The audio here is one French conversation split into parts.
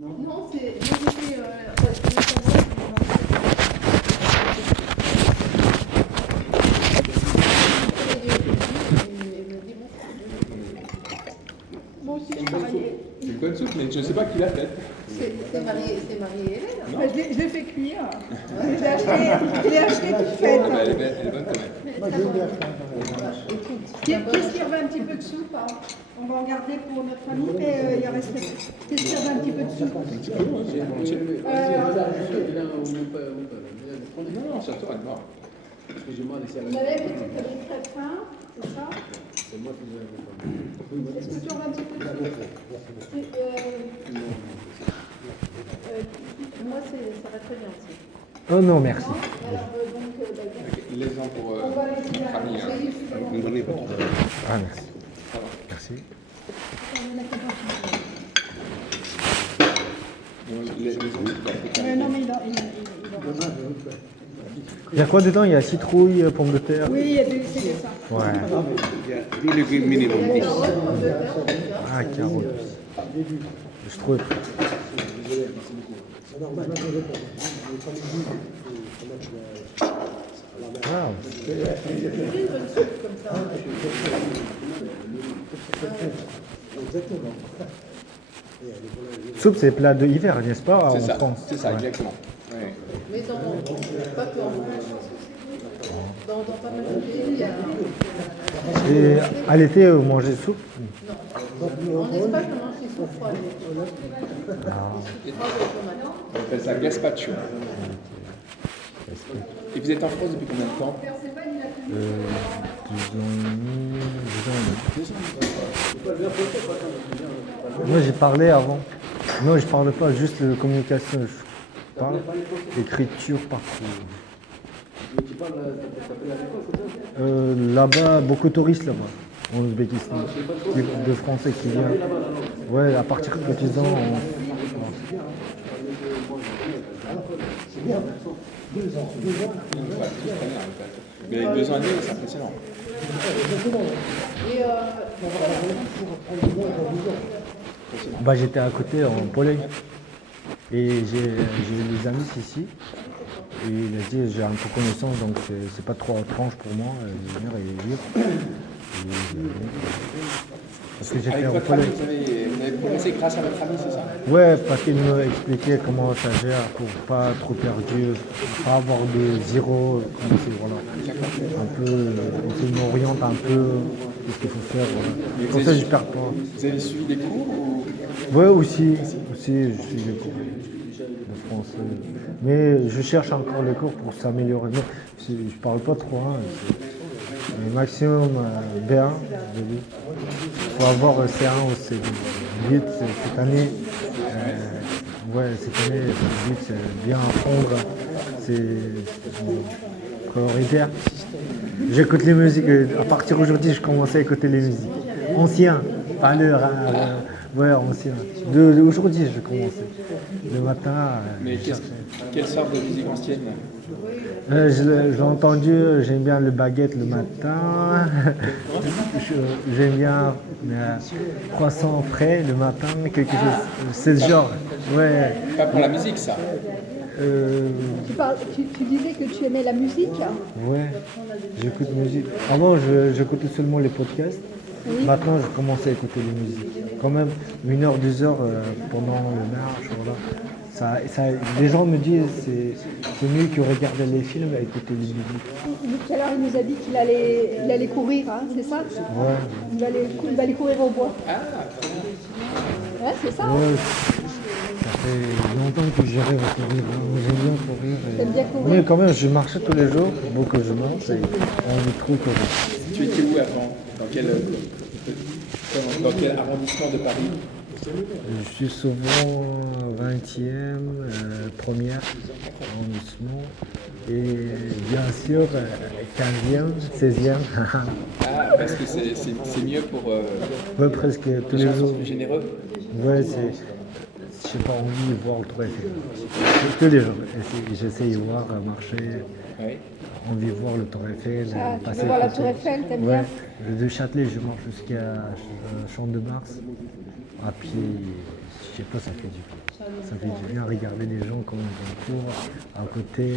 Non, c'est. Moi, j'ai fait. Parce que le concept, moi aussi, je travaillais. C'est une bonne soupe, mais je ne sais pas qui l'a faite. C'est Marie-Hélène. Je l'ai fait cuire. Je l'ai acheté toute faite. Ah bah, elle est bonne quand même. Moi, je l'ai Qu'est-ce qui revient un petit peu de soupe hein? On va en garder pour notre famille, mais il reste. Qu'est-ce qui revient un petit peu de soupe Non, surtout elle est morte. Vous avez dit que vous avez très faim, c'est ça? C'est moi qui vous ai Est-ce que tu revends un petit peu de soupe Moi, ça va très bien aussi. Oh non, merci. Les gens pour famille. Ne me donnez pas trop. Ah, merci. Merci. Non, mais Il y a quoi dedans? Il y a citrouille, pommes de terre. oui, il y a c'est que ça. Ouais. Il y a 10 légumes minimum. 10. Ah, carottes. Je trouve. Ah, soupe, c'est plat de hiver, n'est-ce pas, en C'est ça, France? c'est ça, Ouais. exactement. Ouais. Mais pas que en France. Dans pas mal de pays, il y a. Et à l'été, vous mangez soupe? En Espagne, on mange des soupes froides. On appelle ça gazpacho. Et vous êtes en France depuis combien de temps? 2 ans et demi, 2 ans et demi. Moi, j'ai parlé avant. Non, je parle pas, juste de communication. Je parle écriture partout. Tu parles à l'école, Là-bas, beaucoup de touristes là-bas, en Ouzbékistan. De Français qui viennent. Ouais, à partir de 10 ans. Mais 2 ans et demi, c'est impressionnant. Bah, j'étais à côté en Pologne. Et j'ai des amis ici. Et il a dit j'ai un peu connaissance, donc c'est pas trop étrange pour moi de venir et vivre. Parce que j'étais Avec en votre famille, Pologne. vous avez commencé grâce à votre famille, c'est ça? Ouais, parce qu'il me expliquait comment ça gère pour pas trop perdu, pas avoir de zéro, comment c'est, voilà. Un peu, il m'oriente un peu, ce qu'il faut faire, voilà. Pour ça, je perds pas. Vous avez suivi des cours ou... Ouais, aussi, je suis les cours de français. Mais je cherche encore les cours pour s'améliorer. Non, je parle pas trop, hein. Mais maximum B1, je dis. Il faut avoir C1 ou C2. Cette année, cette année, le but c'est bien apprendre. C'est prioritaire. J'écoute les musiques. À partir d'aujourd'hui, je commence à écouter les musiques. Anciens, pas l'heure. Ouais, ancien. Aujourd'hui, je commençais. Le matin. Mais quelle sorte de musique ancienne? Je l'ai entendu, j'aime bien le baguette le matin. J'aime bien croissant frais le matin, quelque chose. C'est le genre. Ouais. Pas pour la musique, ça. Tu disais que tu aimais la musique. Ouais, j'écoute musique. Avant, j'écoutais seulement les podcasts. Maintenant, je commence à écouter les musiques. Quand même, 1 heure, 2 heures pendant le marche, voilà. Les gens me disent c'est mieux que regarder les films à écouter les musiques. Tout à l'heure, il nous a dit qu'il allait courir, hein, c'est ça? Ouais. Il va aller courir au bois. Ouais, c'est ça. Ouais, ça fait longtemps que j'arrive à courir. J'aime bien courir. T'aimes bien courir? Mais quand même, je marchais tous les jours, pour que je monte et on me trouve courir. Tu étais où avant? Dans quel arrondissement de Paris? Je suis souvent 20e, première arrondissement et bien sûr 15e, 16e. Ah, parce que c'est mieux pour Ouais, presque tous les les gens jours. sont plus généreux. Ouais, je sais pas, envie de voir le Tour Eiffel. Tous les jours, j'essaie de voir, marcher, Oui. envie de voir le Tour Eiffel. Ah, tu passer veux voir la côté. Tour Eiffel, t'aimes Ouais, bien? de Châtelet, je marche jusqu'à Champ de Mars. à pied, je sais pas, ça fait du bien. Ça fait du bien regarder les gens comment ils courent à côté.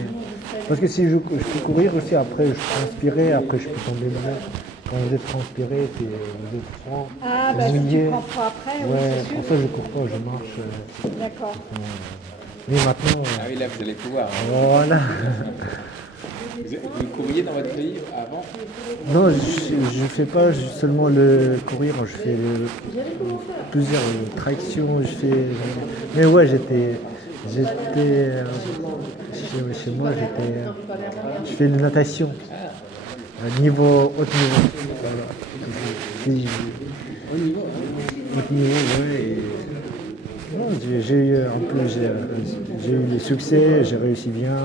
Parce que si je peux courir aussi, après je transpirais, après je peux tomber malade. Quand vous êtes transpiré, vous êtes froid. Ah, bah si tu mouillé. prends froid après, oui, Ouais, c'est sûr. pour ça je cours pas, je marche. D'accord. Mais maintenant, Ah oui, là, vous allez pouvoir. Hein. voilà. Vous couriez dans votre pays avant? Non, je fais pas seulement le courir, je fais plusieurs tractions, je fais. Mais ouais, j'étais chez moi, je fais de natation, à niveau haut niveau. Voilà. Haut niveau, ouais. Non, j'ai eu un peu, j'ai eu le succès, j'ai réussi bien,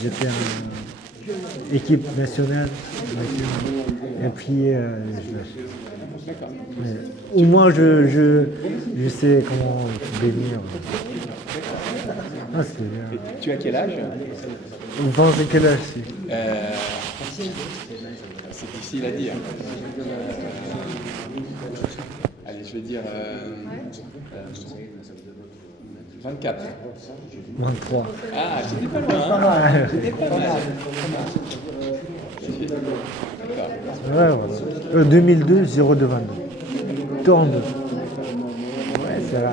j'ai fait une équipe nationale, et puis au moins je sais comment bénir. Ah, c'était bien. Et tu as quel âge? Vous pensez quel âge c'est? C'est difficile à dire. Allez, je vais dire 24. 23. Ah, j'étais pas loin. Hein. mal. J'étais pas mal. D'accord. Ouais, voilà. 2002, 02, 22. Tourne. Ouais, c'est là.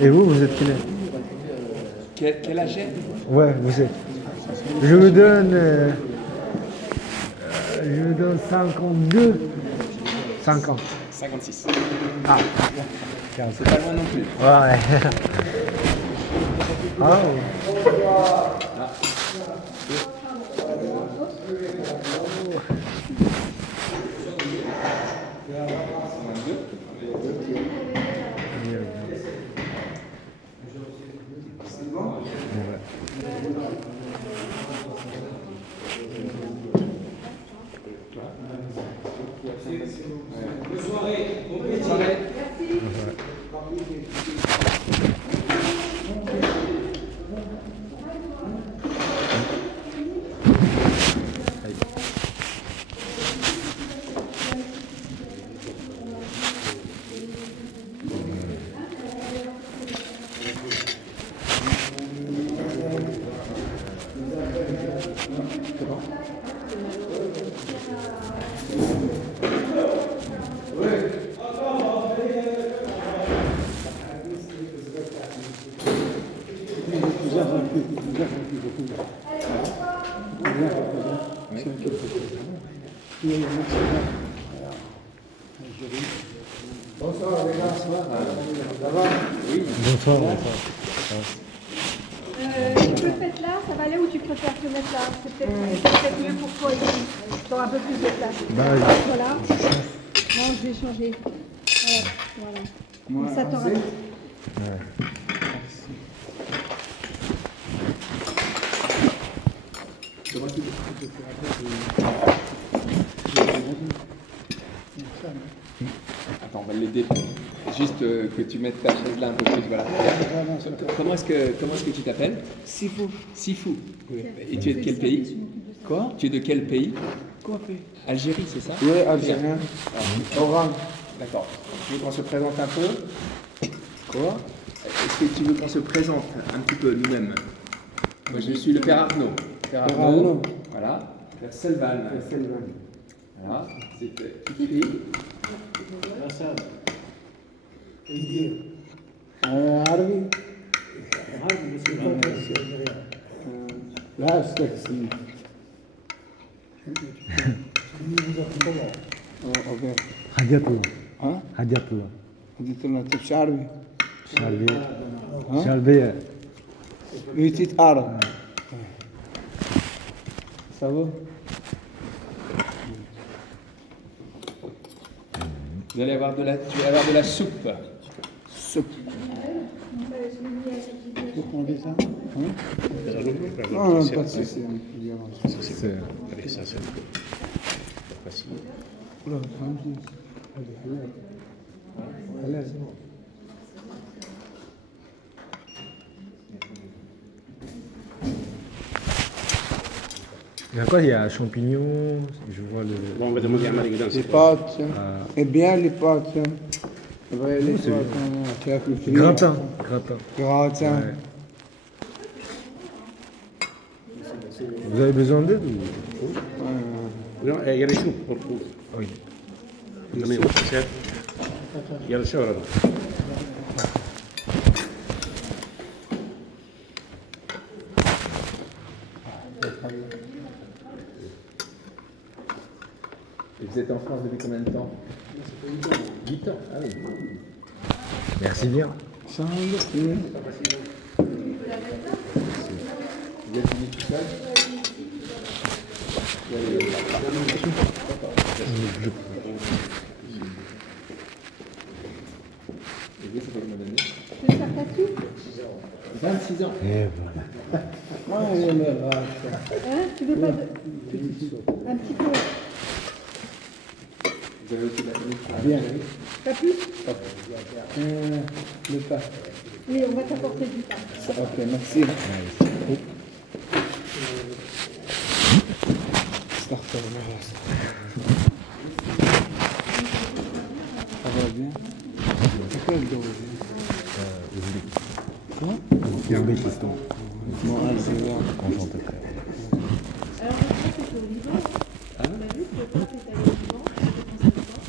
Et vous êtes quel âge? Quel âge est? Ouais, vous êtes. Je vous donne 52. 50. 56. Ah, C'est pas loin non plus. ouais. Ah, oui. Bonsoir. Tu peux le mettre là, ça va aller ou tu préfères te mettre là? C'est peut-être mieux pour toi ici. Tu auras un peu plus de place. Voilà. Non, je vais changer. Voilà. Comme ça, t'auras. Attends, on va l'aider. Juste que tu mettes ta chaise là un peu plus. Voilà. Comment est-ce que tu t'appelles? Sifu. Sifu. Et tu es de quel pays? Quoi? Tu es de quel pays? Quoi fait? Algérie, c'est ça? Oui, algérien. Oran. D'accord. Tu veux qu'on se présente un peu? Quoi? Est-ce que tu veux qu'on se présente un petit peu nous-mêmes? Moi, je suis le père Arnaud. Père Père Arnaud. Voilà. Père Selvan. Voilà. C'est qui crie? عربي لا استكسي اوكي Hadiatullah. ها Hadiatullah. قلت له انت مش عربي Chalbia. يتيت عرب صبر Vous allez avoir tu vas avoir de la soupe. soupe on dit ça non non pas de souci Il y a quoi? Il y a champignons, je vois le. les pâtes et bien les pâtes Ouais, les c'est fois, bien. quand tu as fait frire. Gratin. Gratin. Ouais. Vous avez besoin d'aide ou... Non, il y a les choux pour vous. Oui. Donnez au chef. Il y a le chef là-bas. Et vous êtes en France depuis combien de temps? 8 ans. Ah oui. Merci bien. Ça oui. Vous êtes venu tout seul? Et vous, ça fait combien d'années? Tu veux faire ta soupe 26 ans. Et voilà. Ouais, on est là. Hein? Tu veux pas de... Un petit peu. Vous avez aussi de la famille? Bien. Pas plus? Le tas. Oui, on va t'apporter du pain. Ok, merci. Starter, voilà. Ça va bien? C'est quoi le d'origine? Quoi? Ouzbékistan. Bon, Algérie. Enchanté, frère. Alors, je crois que c'est au Liban. On a vu que le pape est allé au Liban.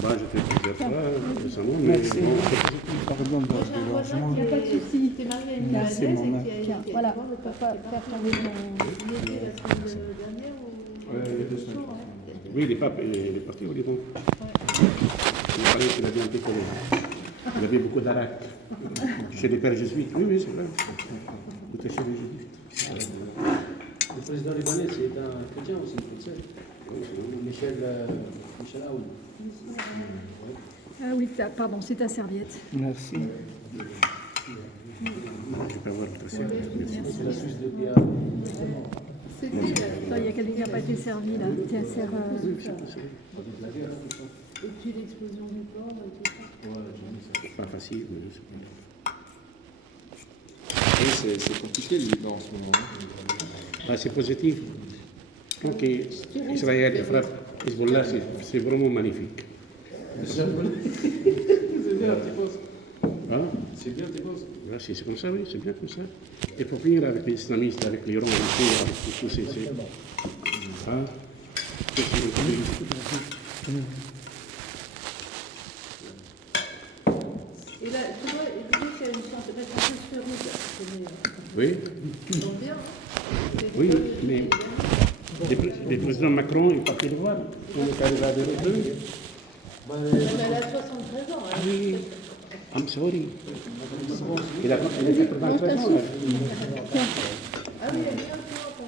Bah, j'ai fait plusieurs fois récemment, mais Merci. bon, Pardon de Moi, j'ai un voisin dérangement. qui Pas de souci. était marié à une Merci, Libanaise maman. et qui a Tiens, été voilà, voir le pour pape. pas faire tomber ton... Il était la semaine dernière ou Ouais, il y a 2 semaines. jours, hein. oui, il est parti au Liban. Il parlait qu'il avait été collé. Il avait beaucoup d'arac. Chez les pères jésuites. Oui, c'est vrai. Il était chez les jésuites. Le président libanais, c'est un chrétien aussi, c'est Michel Aoun. Ah oui, pardon, c'est ta serviette. Merci. Je peux avoir votre assiette. Merci. C'est la Suisse de Pierre. C'était Attends, il y a quelqu'un qui n'a pas été servi là. Tiens, serre... depuis l'explosion du port et tout ça. C'est pas facile, mais c'est Oui, c'est compliqué le Liban en ce moment. c'est positif. Donc, Israël frappe Hezbollah, c'est vraiment magnifique. Hein? C'est bien, tu penses? Là, c'est comme ça, oui, c'est bien comme ça. Il faut finir avec les islamistes, avec l'Iran, avec tout ces... Hein? Et là, tu vois, il disait qu'il y a une sorte de réflexion sphérique, là. C'est Oui, bien. oui, mais le président Macron est parti le voir. On est arrivé à Berlin. Elle a 73 ans. Hein. Oui, I'm sorry. Il a 83 ans. Là. Ah oui, elle est bien pour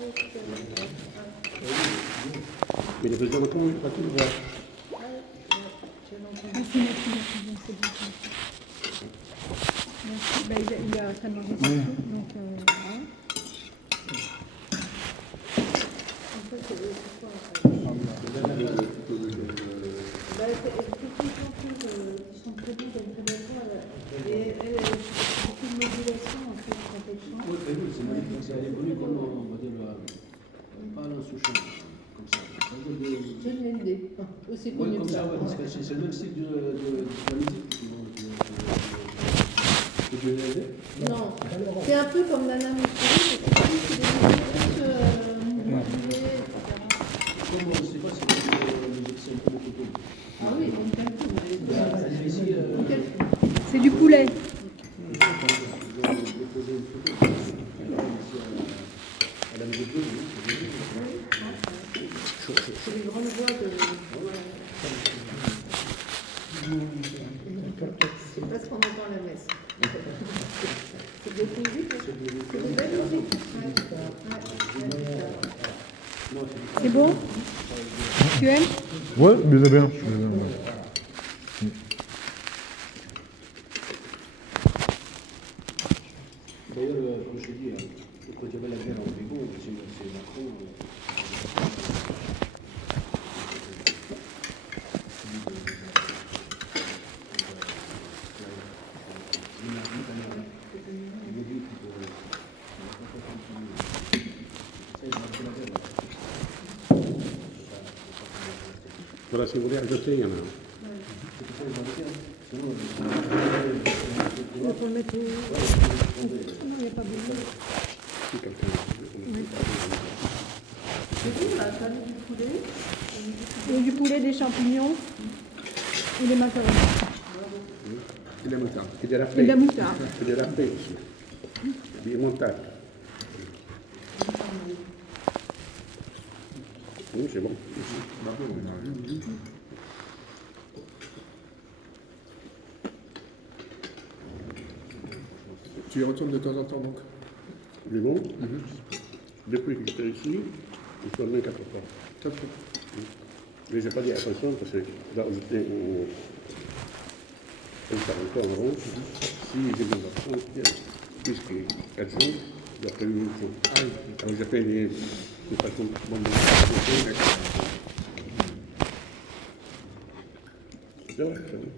Mais le président Macron est parti le voir. Bah, il a tellement reçu, donc... voilà. Ils sont prévus d'une très belle fois. Et elle a beaucoup de modulation en fait quand elle chante. Oui, très bien, c'est magnifique. C'est évolué comme, on va dire, pas Alain Souchon, comme ça. Ça veut dire de- John Mendes, aussi Oui, connu comme que ça, ça. ouais, parce que c'est le même style de la musique. Que Dieu l'ait. Non, c'est un peu comme Nana Mouskouri, mais c'est plus des musiques modulées, etc. Comme on ne sait pas si c'est un peu de coco. Ah oui, donc un peu, mais Ici, C'est du poulet. c'est les grandes voix de... C'est parce qu'on entend la messe. C'est beaucoup de musique, c'est de belle musique. C'est bon? Tu aimes? Ouais, bien. d'ailleurs, comme je te dis, quand il y avait la guerre en Liban, c'est Macron. Voilà, si vous voulez ajouter, il y en a. Sinon, faut le mettre au... Non, il n'y a pas besoin. Si quelqu'un C'est bon, là, t'as mis du poulet. Et du poulet, des champignons et des macaronis. Et la moutarde. et de la Et de la moutarde. Et de la paix aussi. Des montagnes. Oui, c'est bon. Tu y retournes de temps en temps donc? Du bon. Depuis que j'étais ici, je suis venu 4 fois. 4 fois. Mais je n'ai pas dit attention parce que là où j'étais au 40 ans avant, si j'ai besoin d'argent, puisqu'elles sont, il y a pas eu une chose. Alors j'ai fait des façons bonnes de faire. C'est vrai, c'est vrai.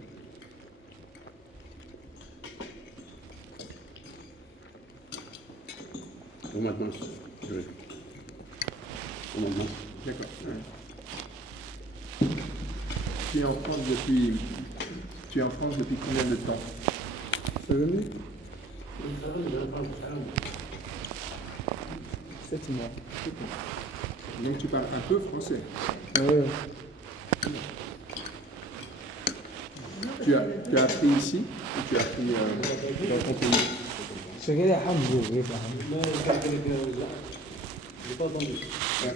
Au mois de mars, je vais. Au mois de mars. D'accord. Ouais. Tu es en France depuis combien de temps? C'est venu 7 mois. Donc tu parles un peu français. Ouais. Tu as appris ici ou tu as appris dans ton pays? شغال يا حمزة ويفهم. J'ai pas entendu.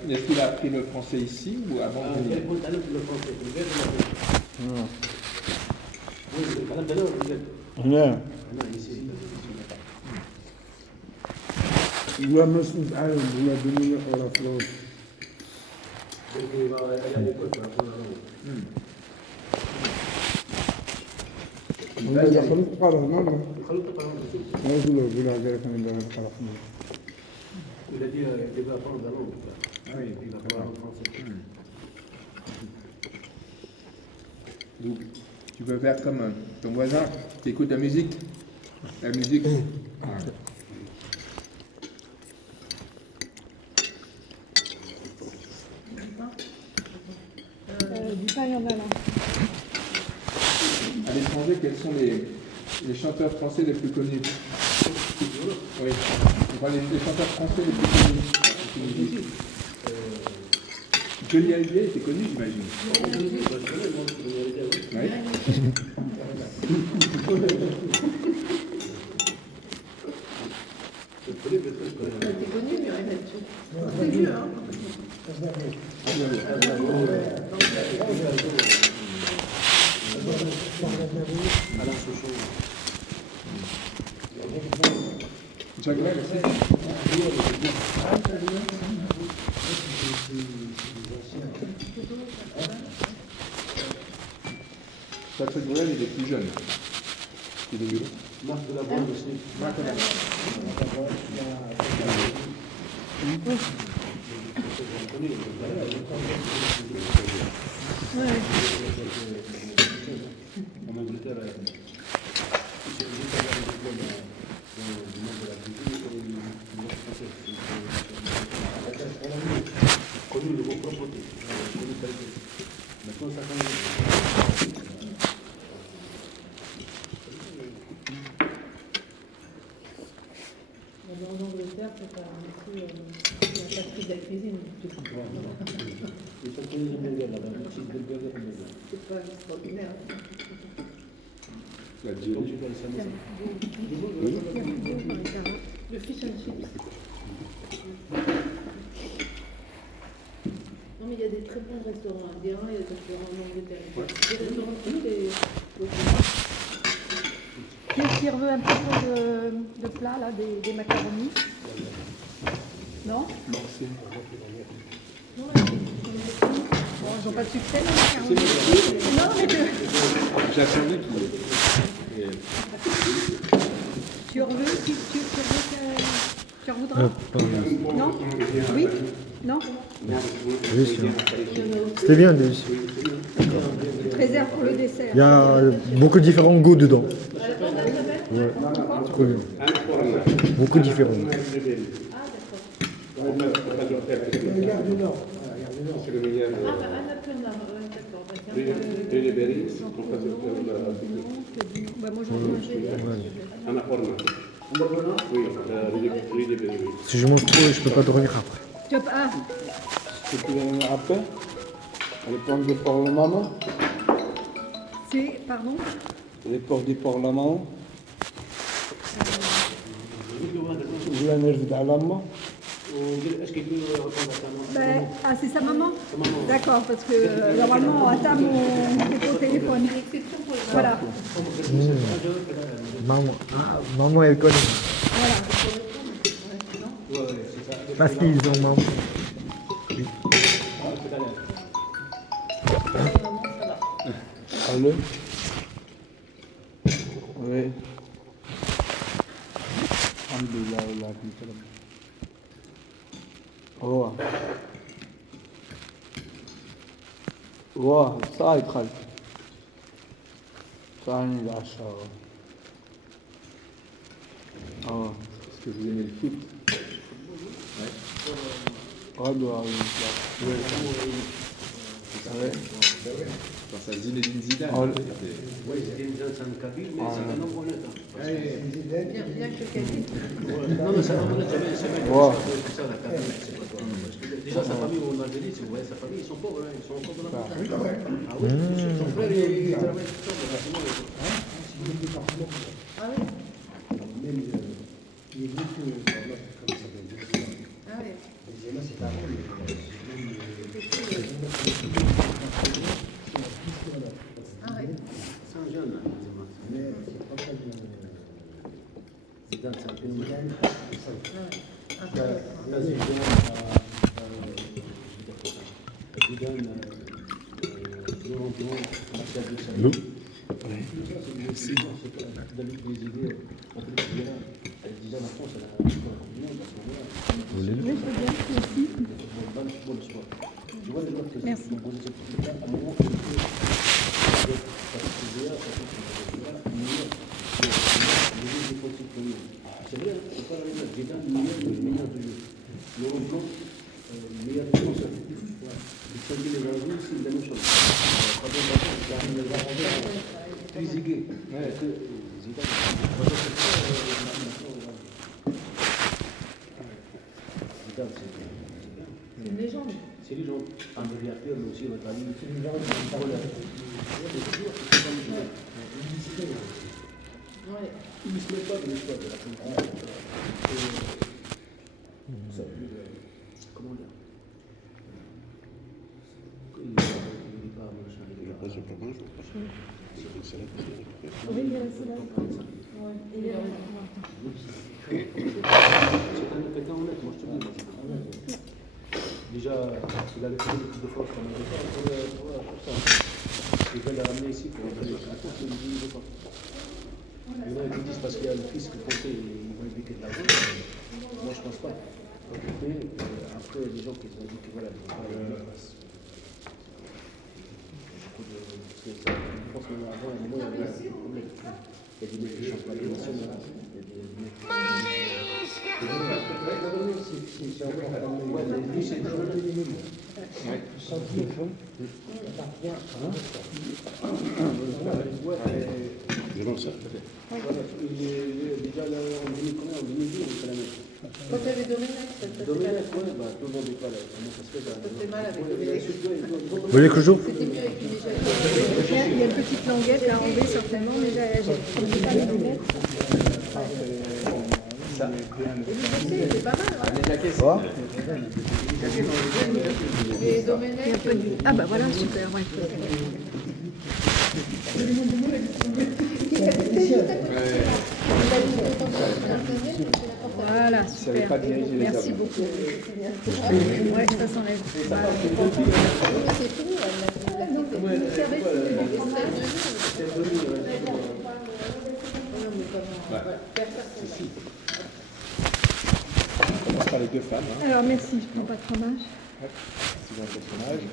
Est-ce qu'il a appris le français ici ou avant de venir? Le talent le français. Oui, le talent vous êtes. هنا Non, ici. لا مسؤول عالم ولا دنيا ولا فلوس. Donc il va aller à l'école pour apprendre la langue. ولا دخلت قرار ما خلطوا par exemple. ما يقولوا بلا غير كان يبغى يقرأ. Il a dit qu'il va apprendre la langue. Ah oui, il va apprendre le français. Donc, tu peux faire comme ton voisin qui écoute la musique. La musique. Du pain, il y en a là. À l'étranger, quels sont les chanteurs français les plus connus? Oui. Enfin, les chanteurs français les plus connus. Johnny Hallyday était connu, j'imagine. Oui. T'es connu, mais rien là-dessus. C'est vieux, hein. Jacques Brel aussi. Patrick Bruel, il est plus jeune. Il est vieux. Marc de la bande aussi. En Angleterre, connu le mot propreté. Maintenant, ça change. En Angleterre, c'est pas un métier, il n'y a pas de prix de la cuisine. Ils sont connus les burgers là-bas, le cheeseburger comme ça. C'est pas extraordinaire. La Comme Jelly. tu vois le samedi. Le fish and chips. Non, mais il y a des très bons restaurants indiens, il y a des restaurants en Angleterre. Des restaurants tous Qui veut un petit peu de plat, là, des macaronis? Non? Merci. Bon, ils n'ont pas de succès, les macaronis. Non, mais J'ai attendu qu'il est. tu en voudras? Non? Oui? Non? Oui, sûr. C'était bien, lui. Tu te réserves pour le dessert. Il y a beaucoup de différents goûts dedans. Ouais. Trop bien. Beaucoup différents. Ah, d'accord. C'est le meilleur. Ah, bah, un appel là, d'accord. Les berries, on passe Bah, moi, j'en ai mangé. Anna Forma. Oui, riz de berries. Si je mange trop, je peux pas dormir après. Top 1. Ce que tu viens de rappeler, les pommes de porc la maman, C'est, pardon les pommes de porc la maman, ولا نرفد على ما Est-ce qu'il peut répondre à ta maman? Ben, ah, c'est sa maman. D'accord, parce que normalement, à table, on fait au téléphone. Voilà. Maman, elle connaît. Parce qu'ils ont maman. Allô? Oui. Alhamdulillah, Allah akbar. هو صايد خلف ثاني العشرة Est-ce que vous aimez le foot? غدوة Dans sa Zinedine Zidane. Oh, Oui, c'était une jeune, c'est un Kabyle, mais c'est un homme honnête. Hein. Bien que Kabyle. Non, mais c'est un homme honnête, c'est bien. Ouais. C'est ça, la Kabyle, c'est pas toi. Parce que déjà, sa famille en Algérie, si vous voyez sa famille, ils sont pauvres, hein, ils sont encore dans la montagne. Ah oui, son frère, il travaille tout seul, sinon, Ah oui. Ah oui. Ah oui. c'est un jeune, hein, Zidane, c'est un peu une jeune. Là, Zidane, L'eau. David Brésilien, on peut le dire, elle disait la France, elle a un sport du monde à ce moment-là. Vous voulez l'eau? Oui, je veux bien, merci. Bon sport. Tu vois les joueurs que Merci. ont posé cette question, à un moment, il faut c'est vrai, c'est pas la même. Zidane, le meilleur du jeu. Le reblanc, le meilleur défenseur. Il s'agit les enjeux, c'est la même chose. Pas de vacances, il arrive les arrondis, Trezeguet. Zidane, C'est une légende. c'est les gens, André Pirlo aussi, votre ami. C'est une légende. Ouais. Il ne se met pas de l'histoire de la concurrence. Comment dire? Il n'est pas machin, il est pas. Oui, il est resté là. Ouais. Il est là. C'est quelqu'un honnête, moi je te dis. Déjà, il a fait l'équipe de France comme il veut pas, pour ça. Il veut la ramener ici pour entraîner. Attends, il dit, il ne veut pas. Il y en a qui disent parce qu'il y a le fils que Conté, ils vont éviter de l'argent. Moi, je ne pense pas. Mais après, il y a des gens qui ont dit que voilà, ils vont pas aller en place. Je pense que avant, il y a des problèmes. Il y a des mecs qui changent pas les nationaux. Il y a des mecs qui. Ouais, mais lui, c'est toujours le minimum. C'est bon ça. Il est déjà là en 2010, il fait la même. Quand tu avais Domenech, ça te fait mal. Domenech, ouais, bah, tout le monde est pas là. Comment ça se fait? Ça te fait mal avec Ouais, Domenech. Vous voulez que je joue? C'était mieux avec une échelle. Il y a une petite languette à enlever certainement, mais j'ai pas les lunettes. C'est pas mal, hein. Et Domenech, Ah bah voilà, super, ouais. Voilà, super. Merci beaucoup. Ouais, ça s'enlève. Voilà. c'est tout. Vous savez On commence par les deux femmes. Hein. Alors merci, je prends pas de fromage. C'est dans le personnage.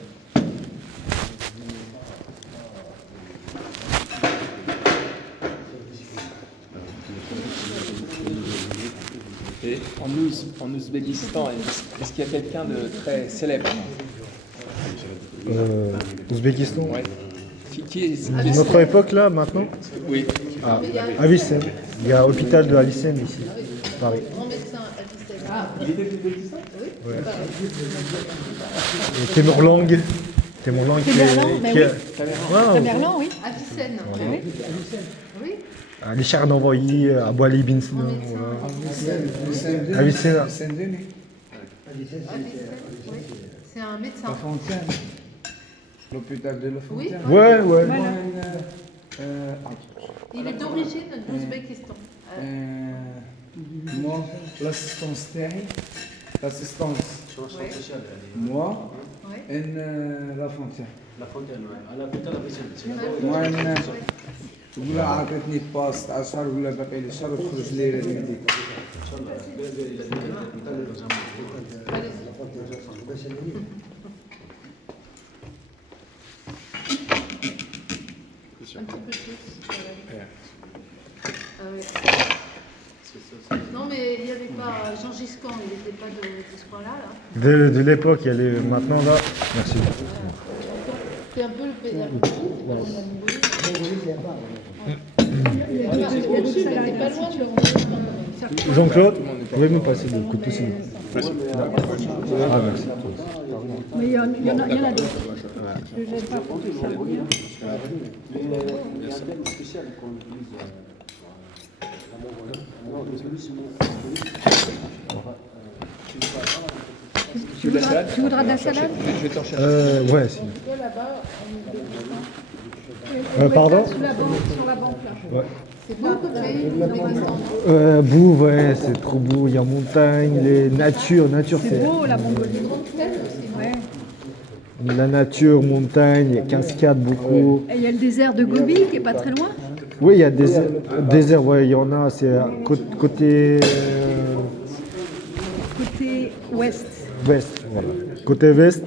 Et en Ouzbékistan, est-ce qu'il y a quelqu'un de très célèbre? Ouzbékistan. Ouais. Qui est Notre époque là, maintenant. Oui. Ah, Avicenne. Il y a hôpital de Avicenne ici, Paris. Grand médecin à Il était de ça? Ouais. Et Tamerlang. Tamerlang qui est. Tamerlan, qui est- oui. Ouais, Tamerlan, oui. Avicenne. Oui. Oui. Les chars d'envoyer à Boali Bin Sina. Avicenne. Avicenne, oui. C'est un médecin. La Fontaine. L'hôpital de La Oui. Fontaine. Ouais, ouais. Il est d'origine d'Ouzbékistan. Moi, l'assistance technique, l'assistance, Ouais. sociale. moi, Ouais. et La Fontaine. La Fontaine, à l'hôpital la Fontaine. moi, ولا عطتني باس تاع شهر ولا باقي لي شهر وخرج لي الميديك. Un petit peu plus. Ah ouais. Non, mais il n'y avait pas. Jean Giscard, il n'était pas de ce coin-là. Là. De l'époque, il y a les. Maintenant là. Merci. C'est un peu le pays. Voilà. Il y a d'autres salariés. C'est pas loin de le Jean-Claude, vous pouvez me passer le couteau s'il vous plaît. Ah, merci. Mais il y en a d'autres. Je ne pas pour tout ça. Il y a un terme spécial qu'on utilise. Tu voudras de la salade? Je vais t'en chercher. Ouais, si. là-bas. Pardon? Sous la banque, sur la banque là. Ouais. C'est beau comme pays, l'Ouzbékistan. Beau, ouais, c'est trop beau. Il y a montagne, les nature, C'est c'est. beau la Mongolie. Ouais. La nature, montagne, cascade, beaucoup. Et il y a le désert de Gobi qui est pas très loin. Oui, il y a désert, ouais, il y en a. C'est côté Côté ouest. ouest, voilà. Côté ouest.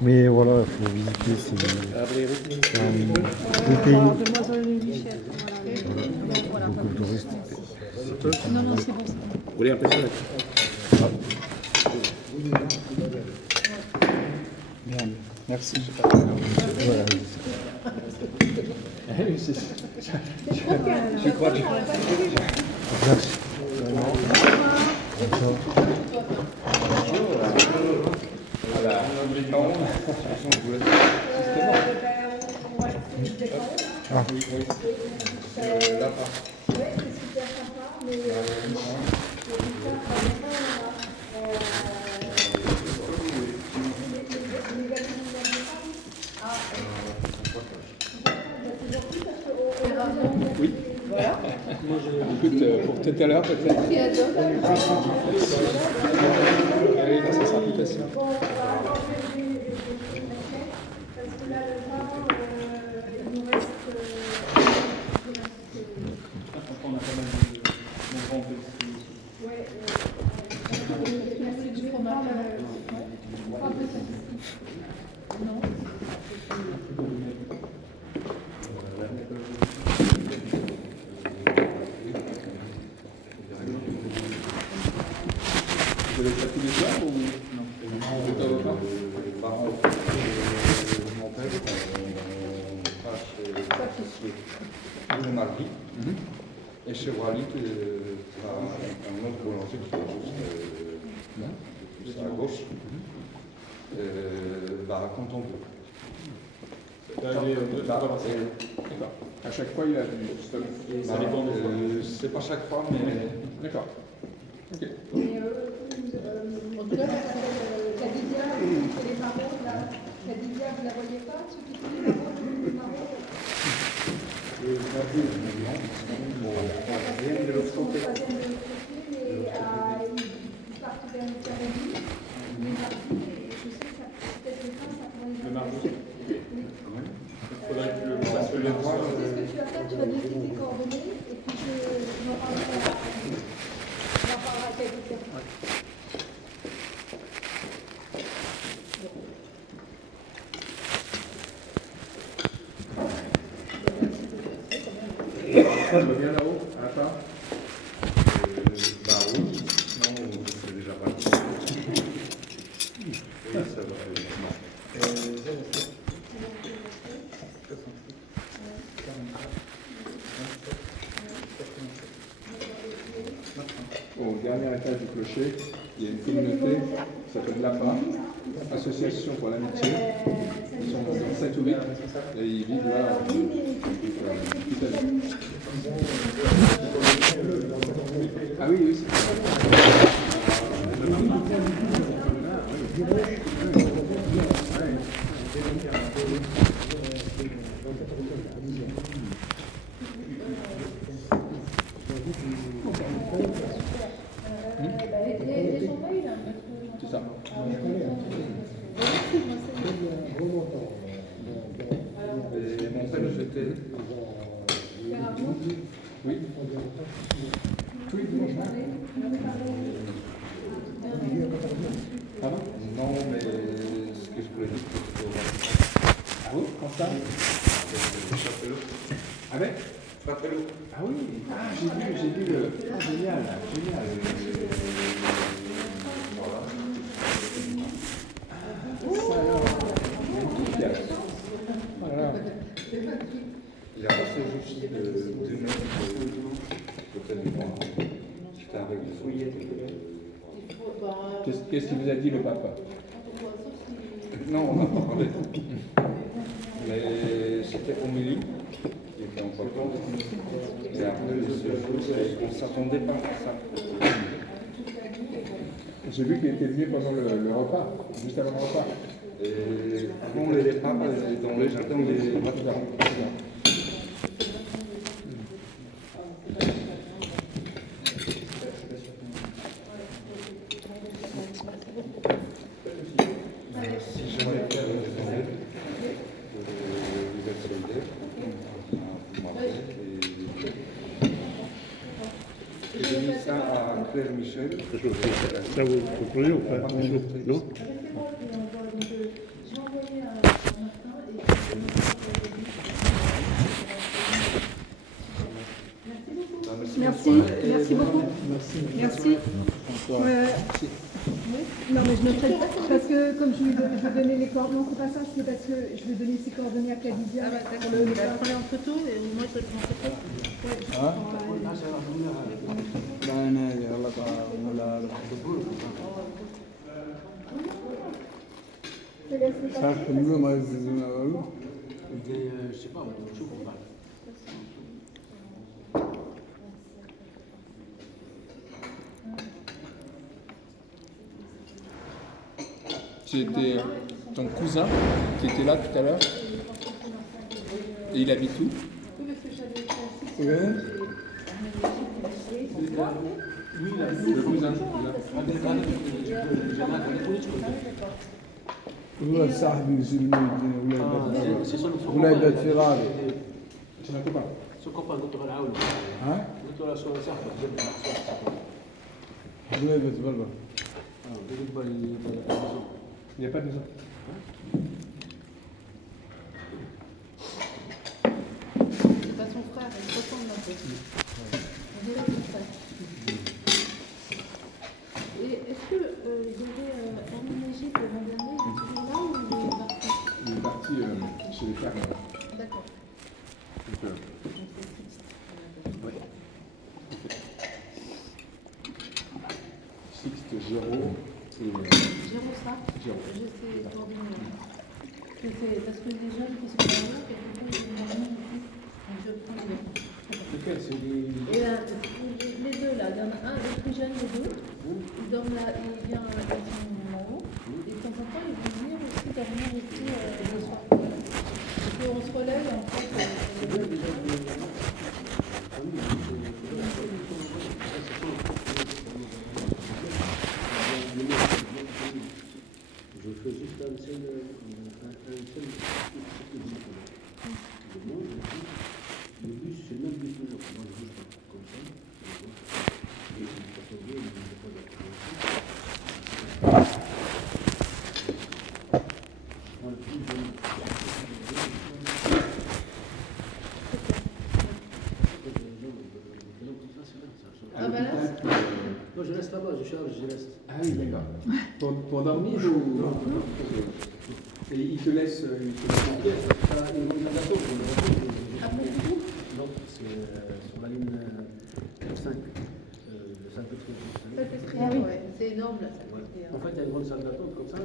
Mais voilà, il faut visiter c'est le pays. Demoiselle Michel. Voilà. Beaucoup de touristes. Non, non, c'est bon. Ça. Vous voulez un peu ça? Bien, merci. Voilà. Je crois que Merci. Ah. écoute, pour tout à l'heure peut-être. Allez, là, ça sera plus facile. Vous avez ça tous les soirs ou non? De temps en temps? Le mardi. Et chez Walid, un autre boulanger qui est juste à gauche. Quand on veut. D'accord. À chaque fois, il a du stock. Ça dépend c'est pas chaque fois, mais. D'accord. Ok. Khadija, les marrons, là. Khadija, vous la voyez pas, ceux qui font les marrons, les marrons. Viennent de l'autre côté. Le mardi. Il faudrait que je le fasse le voir. Qu'est-ce que tu vas faire? Tu vas donner tes coordonnées et puis je m'en parlerai à quelqu'un. Ça va bien là-haut, à la part? Oui, sinon c'est déjà parti. Ça va. dernier étage du clocher, il y a une communauté qui s'appelle l'APA, Association pour l'amitié. Ils sont 7 ou 8 et ils vivent là toute l'année. Ah oui, oui, c'est ça. C'est ça. Et mon père, j'étais. Oui. Ah bon? Non, mais ce que je voulais dire, c'est que Ah oui, quand ça? Fratello. Avec? Fratello. Ah oui, ah, j'ai vu le. Ah, génial, génial. Ça alors. Voilà. Il a passé juste 2 mètres peut-être du temps. J'étais avec des fruits. Qu'est-ce qu'il vous a dit le papa? Non, on a pas parlé. Mais c'était au milieu. Il était en vacances. Et après, on ne s'attendait pas à ça. J'ai vu qu'il était venu pendant le repas, juste avant le repas. Et avant les repas, dans les jardins, les matins. Si j'aimerais faire des enlettes, vous êtes solidaire, vous m'appelez. Et j'ai mis ça à Claire Michel. Ça vous comprenez ou pas? Non? Merci, merci beaucoup. Merci. Non, mais je ne traite pas, parce que comme je lui ai donné les coordonnées, non, c'est pas ça, c'est parce que je lui ai donné ses coordonnées à Khadija. Ah bah d'accord, prenez en photo et moi je prends en photo. Je sais pas, je vous parle. C'était ton cousin qui était là tout à l'heure. Et il habite où? Le cousin. هو صاحبي زلمي ولاد فراغي. C'est un copain. Son copain, قلت له نعاونه. ها؟ قلت له صاحبك جد ولاد برا. Il n'y a pas de maison. C'est pas son frère, il ressemble un peu. On dirait son frère. Et est-ce que il y avait emménagé le l'an dernier, il est toujours là ou il est parti? Il est parti chez les fermes. D'accord. Donc, ouais. Sixte, Géraud et Géraud ça? Géraud. Je sais les coordonnées. Parce que les jeunes qui sont là, quelquefois ils ont dormi ici. Donc je prends les deux. Lequel? C'est les... Et là, les deux là, il y en a un, le plus jeune, les deux. Il dorment là, il vient à la maison en haut. Et de temps en temps, il vont venir aussi dormir ici le soir. Parce qu'on se relève en fait. Je fais juste un seul le bus, c'est le même bus toujours. Moi, je bouge pas comme ça. Et ça fait bien, mais je ne sais pas Ah bah là, moi, je reste là-bas, je charge, je reste. Ah oui, d'accord. Pour dormir ou... Et il te laisse en pièce. Non, c'est sur la ligne 4-5. salle pétrière. Ça fait très Ah oui. ouais. C'est énorme là. Ça Ouais. fait, En fait, il y a une grande salle d'attente comme ça.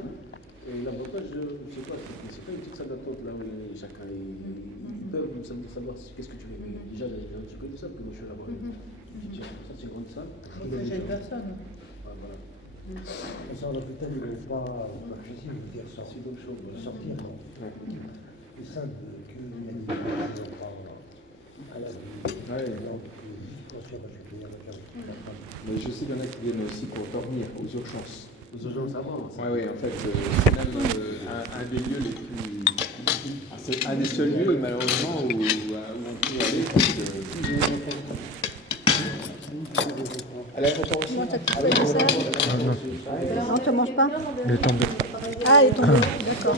Et l'avantage, c'est quoi? C'est pas une petite salle d'attente là où chacun ils peuvent savoir qu'est-ce que tu veux. Déjà, les gens qui connaissent ça, parce que moi je suis là-bas. Ça, c'est une grande salle. ça gêne personne. Ouais, voilà. Ça, l'hôpital, ils ne veulent pas choisir, ils veulent dire sortir, sortir. C'est ça que les médicaments à la vie. Mais je sais qu'il y en a qui viennent aussi pour dormir aux urgences. Aux urgences avant. Oui, en fait, c'est même un des lieux les plus. C'est un des seuls lieux, malheureusement, où on peut aller. Parce que... À l'aéroport aussi. Comment tu as fait ça? Non, tu ne manges pas? Il est tombé. Ah, il est tombé. D'accord.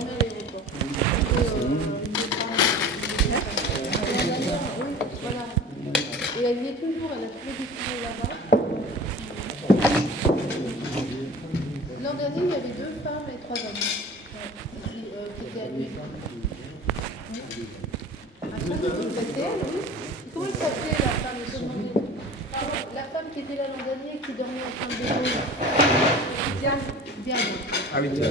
Voilà. Et elle y est toujours, elle a trouvé du travail là-bas. L'an dernier, il y avait 2 femmes et 3 hommes qui étaient admis. C'était elle, oui. Comment elle s'appelait la femme? Je me demandais. La femme qui était là l'an dernier, qui dormait en train de déjeuner. Diane. Diane. Ah oui, tiens.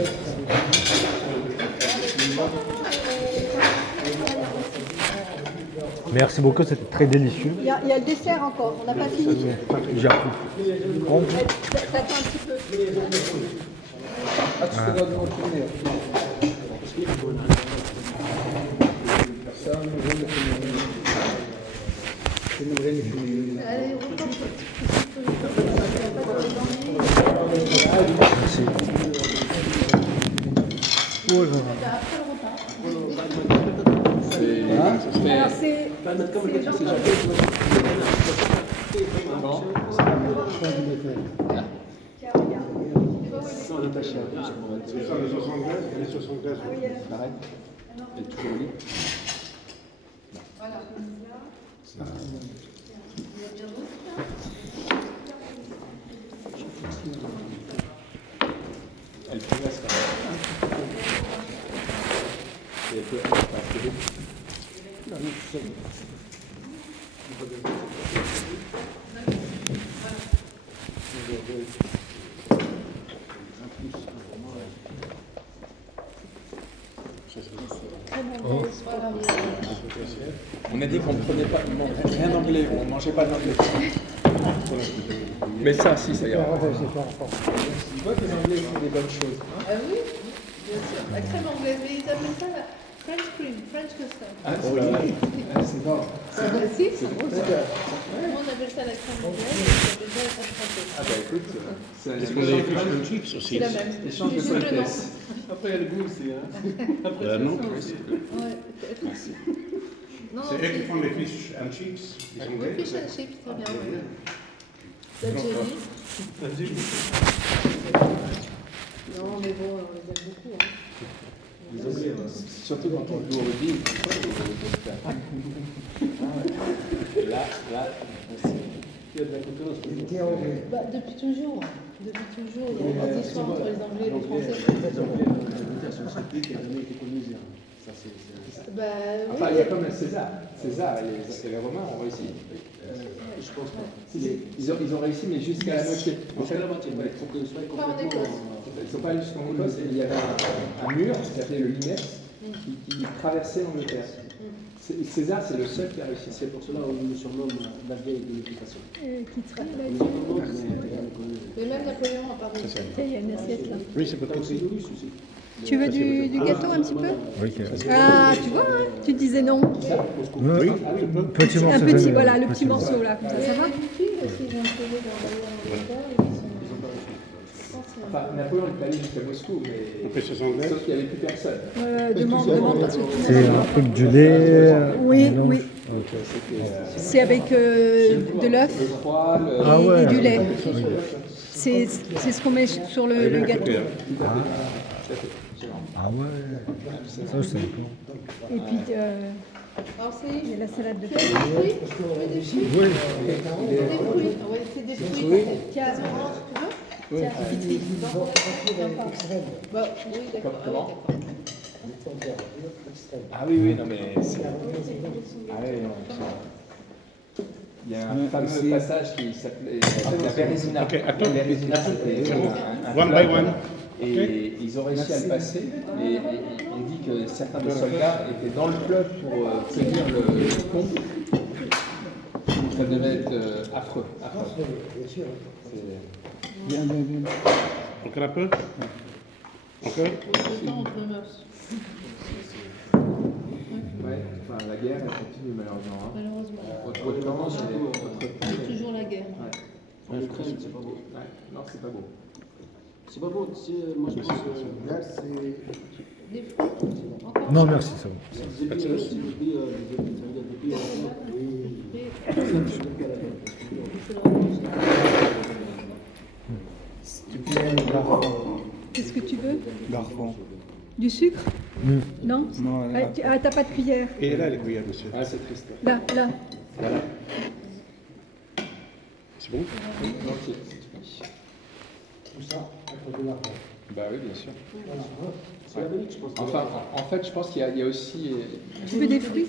Merci beaucoup, c'était très délicieux. Il y a le dessert encore, on n'a pas fini. J'ai appris. T'attends un petit peu. Ah, tu te dois de retourner. Ça, nous allons le finir. C'est nous allons le finir. Allez, reprends. Merci. Oh là là. Après le repas. Alors, c'est Sans l'attacher à C'est ça, les 75, les 75. Pareil. Elle est toujours libre. Voilà. Elle progresse quand même. Et elle peut passer vite. On a dit qu'on ne prenait pas rien d'anglais, on ne mangeait pas d'anglais. Mais ça, si, ça ira. Tu vois que les Anglais font des bonnes choses. Ah oui, bien sûr. La crème anglaise, mais ils appellent ça la French cream, French custard. Ah, oh là là. C'est bon. Si, c'est bon ça. Moi, on appelle ça la crème anglaise, et on appelle ça la crème française. Ah bah écoute, c'est Est-ce qu'on a les fish and chips aussi? C'est la même. échange de Juste le nom. politesse. Après, il y a le goût aussi. Après, Non. Ouais. Non, C'est eux qui font les fish and chips, les oui, Anglais. fish and chips, très bien. Oui. L'Algérie. Non, mais bon, on les aime beaucoup. Hein. les Anglais. Surtout quand on joue au rugby, ils font ça au Là, Il y a de la concurrence. Bah, depuis toujours. Depuis toujours, il y a des histoires entre les Anglais et les Français. Les Anglais, l'Angleterre, c'est une société qui a jamais été colonisée. Ça, c'est. Bah, oui. enfin, il y a comme le César. César et les Romains ont réussi. Je pense pas. Ils ont réussi, mais jusqu'à la moitié. Jusqu'à la moitié, mais il faut que ce soit Pas en complètement. Écosse. Ils ne sont pas allés jusqu'en Écosse. Et il y avait un mur qui s'appelait le Limes qui traversait l'Angleterre. César, c'est le seul qui a réussi. C'est pour cela qu'on nous surnomme la vieille de l'éducation. qui travaille. On nous surnomme, mais Mais même Napoléon a pas réussi. Il y a une assiette là. Oui, c'est peut-être aussi. aussi. Tu veux du gâteau un petit peu? Oui, Ah, tu vois, hein, tu disais non. oui. Petit morceau Un petit, de- voilà, le petit morceau là, comme ça, ça va? Les filles aussi, ils ont essayé d'envoyer en Angleterre, ils sont. Enfin, Napoléon est allé jusqu'à Moscou, On mais fait 75. sauf qu'il n'y avait plus personne. Demande parce que C'est un truc du lait. Oui, non oui. Ok. C'est avec de l'œuf Le froid, le... Ah ouais. et du lait. C'est ce qu'on met sur le gâteau. Ah ouais. Ça, je savais pas. Et puis, Alors, il y a la salade de c'est des fruits. fruits. Des fruits. Oui. Des fruits. Ouais, c'est des fruits. Tiens, tu veux? Tiens, Fitri. Bah, oui, d'accord. Ah, oui, d'accord. Ah oui, non, mais c'est... Ah oui, non, Il y a un fameux passage qui s'appelait la Bérésina. Ok, attends. La Bérésina, c'était un One fleuve, by one. et ils ont réussi à le passer. Et on dit que certains des soldats étaient dans le fleuve pour tenir le pont. Ça devait être affreux. Bien sûr. Encore un peu. Encore. Autant on peut Ouais, enfin, la guerre, elle continue malheureusement. Hein. malheureusement. C'est toujours la guerre. En Ukraine, c'est pas beau. Ouais, non, c'est pas beau. C'est pas beau, tu sais, moi je pense que Là, c'est. Des fruits. Encore. Non, merci, ça va. c'est des pays Qu'est-ce que tu veux? Garfon. Du sucre? Non? Non, là. T'as pas de cuillère. Et là, les cuillères, monsieur. Ah, c'est triste. Là. C'est bon? Ok. Tout ça, à cause de l'argent. Bah oui, bien sûr. C'est l'Amérique, je pense. Enfin, en fait, je pense qu'il y a aussi. Tu veux des fruits?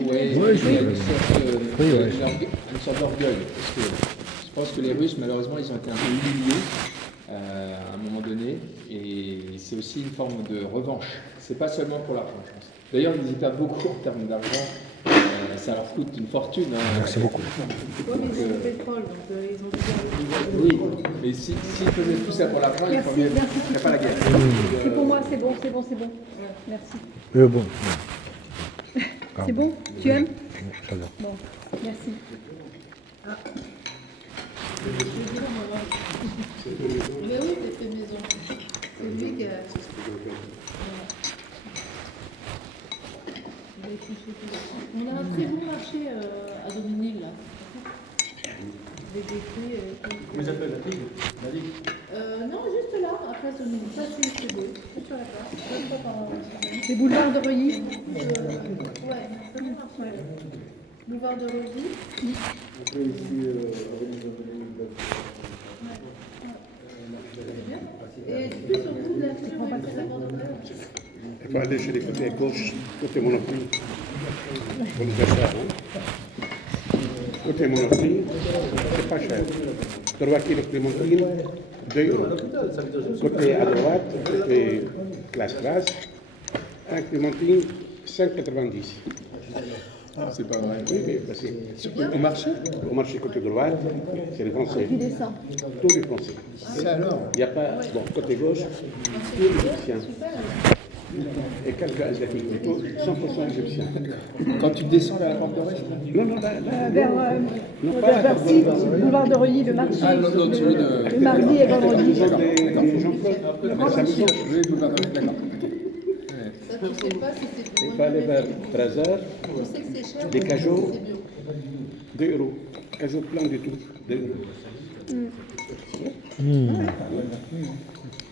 Oui, Ouais, il y a je veux. une sorte d'orgueil. Parce que je pense que les Russes, malheureusement, ils ont été un peu humiliés à un moment donné. Et c'est aussi une forme de revanche. C'est pas seulement pour l'argent, je pense. D'ailleurs, ils n'y pas beaucoup en termes d'argent. Ça leur coûte une fortune. Hein. Merci beaucoup. Ouais, mais c'est le pétrole, donc ils ont déjà. Oui, mais s'ils faisaient tout ça pour l'argent, il Merci, ferait merci. pas la guerre. C'est pour moi, c'est bon. Merci. Bon. C'est bon? Tu aimes? J'adore. Bon, merci. Mais oui, c'est fait maison. C'est lui qui a. On a un très bon marché à Dominil, là. Des fruits. Comment ils appellent la ligue? Non, juste là, à place de Dominil. Ça, c'est beau. Juste sur la place. 2 fois par semaine. C'est boulevard de Reuilly. Ouais, c'est bon marché. Boulevard de Reuilly. Après, ici, Et plus sur vous, la fille, on va faire la bande. Il faut aller chez les côtés à gauche, côté Monoprix. Pour les achats, hein. Côté Monoprix, c'est pas cher. 3 kilos clémentine, 2 euros. Côté à droite, côté classe, 1 clémentine, 5,90. C'est pas vrai. Oui, oui, parce que Au marché au marché côté droite, c'est les Français. Tu descends. Tous les Français. C'est alors. Il n'y a pas, bon, côté gauche, tous les Égyptiens. Et quelques Asiatiques, mais tous 100% Égyptiens. Quand tu descends vers la porte de l'Est, Non, non, là, Vers non, pas la Bercy, boulevard de Reuilly, le marché. ah, l'autre, celui de. Le mardi et vendredi. des Jean-Claude, ça me semble. Oui, boulevard de l'Est, d'accord. Ça, tu sais pas si c'est Il faut aller vers Trésor, On sait que c'est cher. des cajots, C'est bio. 2 euros. Cajot plein du tout, 2 euros.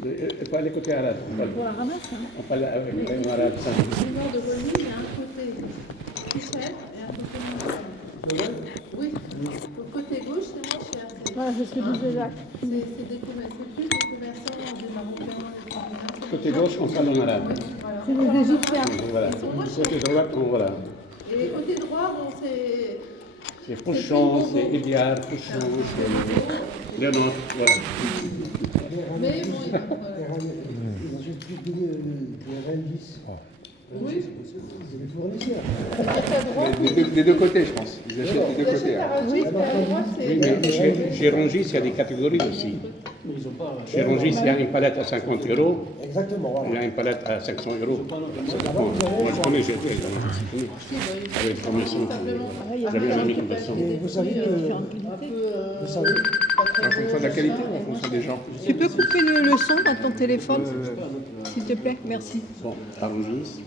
Il faut aller côté arabe. Pour la ramasse, hein. On parle avec les rayon arabe. Ça. Boulevard de Reuilly, il y a un côté plus cher et un côté moins cher. Oui, le côté gauche, c'est moins cher. Voilà, c'est ce que disait Jacques. C'est plus des commerçants, des Marocains, des commerçants. Côté gauche, on parle en arabe. C'est les Égyptiens. Voilà. Côté droite, on voilà. Et côté droit, bon, c'est. C'est Fouchon, c'est Iliard, Fouchon, c'est Léonard, voilà. Mais bon, voilà. Ils ont juste des indices. Oui, C'est des fournisseurs. à droite, Des deux côtés, je pense. Ils achètent des deux ils côtés. achètent hein. à Rungis, mais à droite, c'est. Oui, mais chez Rungis, il y a des catégories aussi. Mais ils ont pas. Chez Rungis, il y a une palette à 50 euros, Exactement, il y voilà. a une palette à 500 euros. Ça dépend. Moi, je connais, j'ai été avec le commerçant. J'avais un ami qui me passait. Et vous savez que, vous savez, En fonction de la qualité ou en fonction des gens? Tu peux couper le son à ton téléphone, s'il te plaît? Merci. Bon, à Rungis,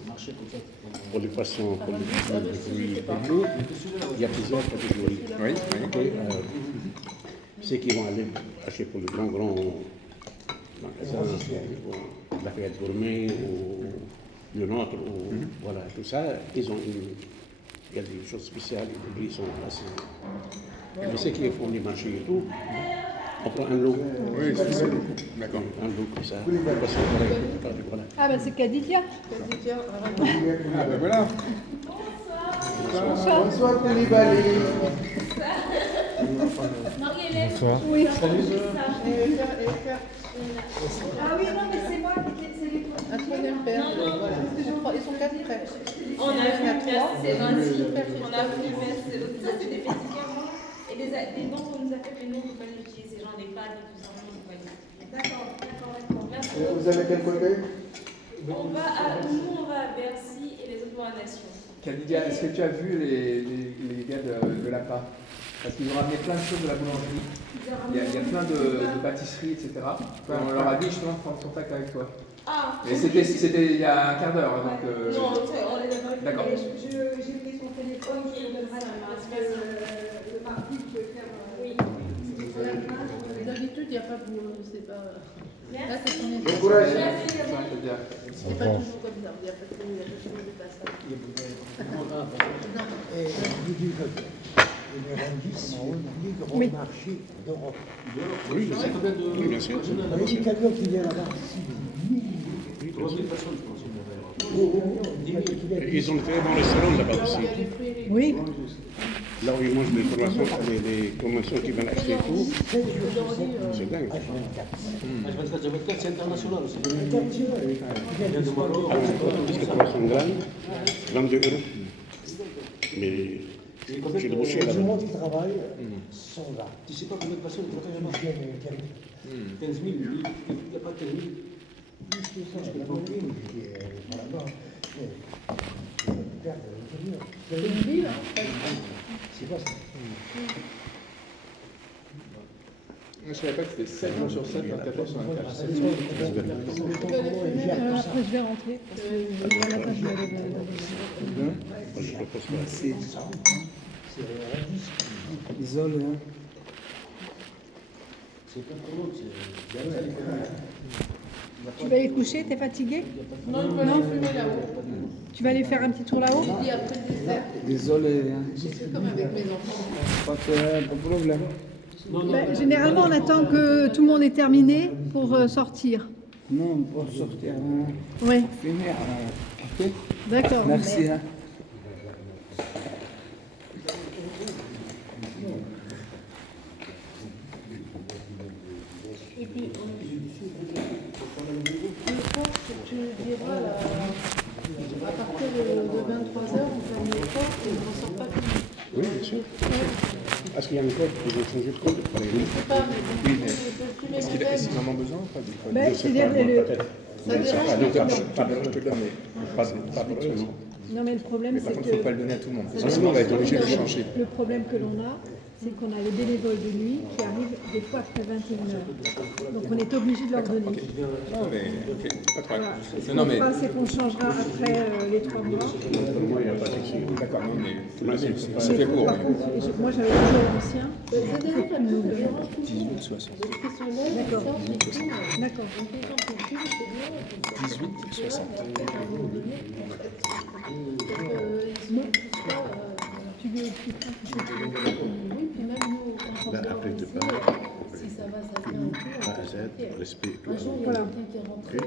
pour les poissons, pour les fruits et tout, il y a plusieurs catégories. Oui, oui. Ceux qui vont aller acheter pour les grands magasins, la Fayette Gourmet ou le nôtre, ou voilà, tout ça, ils ont il y a des choses spéciales, les prix sont assez. Mais ceux qui font les marchés et tout, on prend un lot. Oui, c'est beaucoup. D'accord. Un lot comme ça. Le poisson, voilà. Ah, bah c'est Kadidia. Ah, ben voilà. Bonsoir. Bonsoir Koulibaly. Bonsoir. Oui. Ah oui, non, mais c'est moi qui c'est les un troisième père. Voilà. Parce que je crois, ils sont 4 frères. On a vu le père, c'est 26. Père, On a vu le père, c'est l'autre. Ça, c'est des petits gamins. Et des dons qu'on nous a fait, mais nous, on ne peut pas les utiliser. Genre des pads et tout ça, on ne peut pas les utiliser. D'accord. Merci. Vous avez quel côté? Nous, on va à Bercy et les autres vont à Nation. Khadija, est-ce que tu as vu les gars de l'APA? Parce qu'ils ont ramené plein de choses de la boulangerie. Il y a plein de pâtisseries, etc. On leur a dit justement de prendre contact avec toi. Ah, Et c'était il y a un quart d'heure. Donc, non, on les a pas vus. D'accord. J'ai pris son téléphone, je le donnerai le mardi, je vais faire. Oui. D'habitude, il n'y a pas de. C'est pas. Là, c'est ton Bon courage. C'est pas toujours comme ça. Il n'y a pas toujours de passage. Le grand marché d'Europe. Oui, je sais. Oui, bien sûr. Les camions qui viennent là-bas, 3 000 personnes, je pense. Ils ont fait dans les salons là-bas aussi. Oui. Là où ils mangent les formations, les conventions qui viennent acheter tout. C'est dingue. H24, c'est international aussi. Parce que les sont grandes, 22 €. Mais j'ai débouché tout là-bas. le monde qui travaille sont là. Tu ne sais pas combien de personnes travaillent là-bas? 15 000, il n'y a pas 15 000. Je peux pas oublier, mais là-bas. C'est une ville, hein. C'est quoi ça? Je ne savais pas que c'était 7 jours sur 7, 24 heures sur 24. Après, je vais rentrer. Voilà, je vais aller. Je propose pas. Merci. Désolé. Hein. C'est pas pour l'autre, c'est. Tu vas aller coucher, t'es fatigué? Non, il faut aller fumer là-haut. Tu vas aller faire un petit tour là-haut? Et après le dessert, Désolé. Hein. c'est comme avec mes enfants. Pas de problème. Ben, généralement, on attend que tout le monde ait terminé pour sortir. Non, pour sortir. Hein. Oui, Finir. Ok. d'accord. Merci. Hein. Et puis, le soir, tu diras là, à partir de 23h, on ferme les portes et on ne sort pas plus. Oui, bien sûr. Est-ce qu'il y a un code? Ils ont changé de code? Je ne sais pas, mais Oui, mais fumer est-ce qu'ils en ont besoin ou pas du code? Ben, c'est-à-dire ça dérange. Je te le donne, mais pas pour eux, non. Non, mais le problème, Mais par c'est contre, il ne faut pas que le donner à tout le monde. Sinon, on va être obligé de le changer. le problème que l'on a, c'est qu'on a les bénévoles de nuit qui arrivent des fois après 21h. Donc, on est obligé de leur donner. Non, mais ok, pas de problème. Voilà. Ce Non, qu'on mais fera, c'est qu'on changera après les 3 mois. Moi, il n'y a pas de souci. d'accord, non, mais Moi, c'est fait pour. Par contre, moi, j'avais toujours l'ancien. Ça dérange à nous. 18,60. D'accord. D'accord. 18,60. Tu lui expliqueras oui, puis même nous, quand on Là, fait après, tu aussi, parles. si ça va, ça vient et tout. A à Z, respect. Un jour, il y a quelqu'un qui est rentré.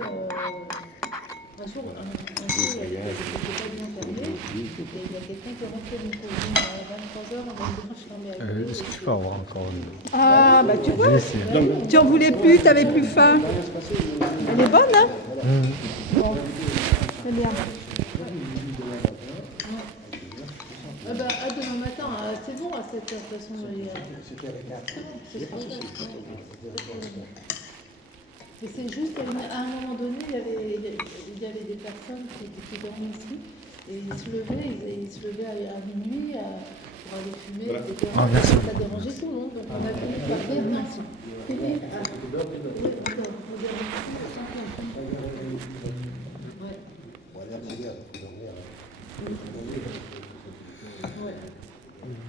Un jour, il y a pas bien fermé. Et il y a quelqu'un qui est rentré donc, à 23h, on a une branche fermée avec Est-ce que je peux avoir encore Ah, bah tu vois, Je vais essayer. tu en voulais plus, t'avais plus faim. Elle est bonne, hein? Bon, c'est bien. Ah bah, à demain matin, c'est bon à 7h, de toute façon. C'est bon, ce sera fait. Mais c'est juste qu'à un moment donné, il y avait des personnes qui dormaient ici, et ils se levaient à minuit pour aller fumer, etc. Ah, merci. Ça dérangeait tout le monde, donc on a fini par dire merci. Fini.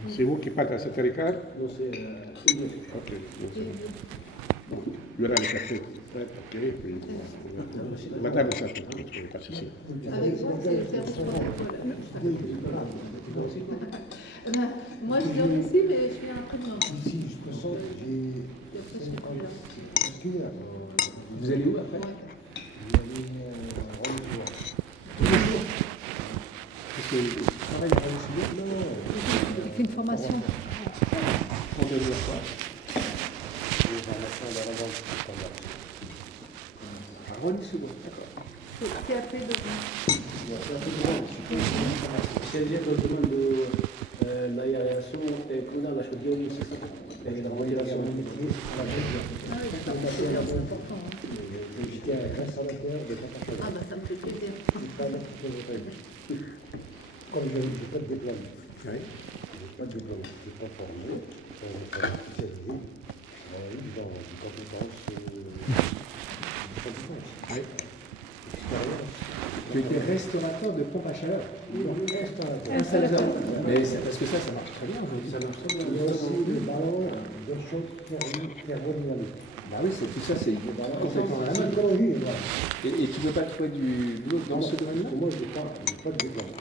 C'est vous qui partez à 7h15? Ok. Bon, il y aura le café. Ok, puis la table, ça, pas de souci. Avec moi, c'est le service moi, je dors ici, mais je suis un peu de mort. Ici, je me sens, Vous allez où après? Il fait une formation. Pour devenir quoi? information dans la vente. C'est après de Se il dietro il comando l'aereo e con la scelta di perché la motivazione Ah bah ça me fait plaisir. Comme je n'ai pas de diplôme, je n'ai pas de diplôme, je ne suis pas formé, je suis spécialisé dans des compétences. Oui. Tu étais restaurateur de pompe à chaleur. Installateur. Mais c'est parce que ça marche très bien aujourd'hui. ça marche très bien. Il y a aussi le ballon de choc thermodynamique. Bah oui, c'est tout ça, c'est complètement la mode. Psychologie, voilà. Et tu ne veux pas trouver du boulot dans ce domaine-là? Moi, je n'ai pas de diplôme.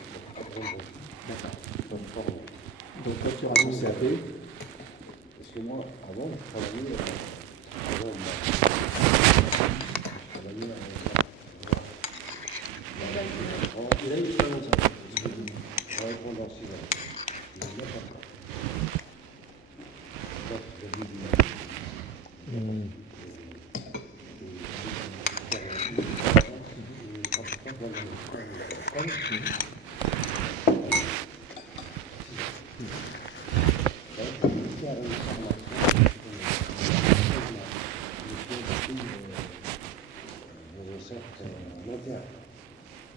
D'accord. Donc, formé. Donc toi, tu auras ton CAP. Parce que moi, avant, je travaillais Il a une expérience. je travaillais pendant 6 ans. Je n'ai pas encore. Donc, j'ai dit,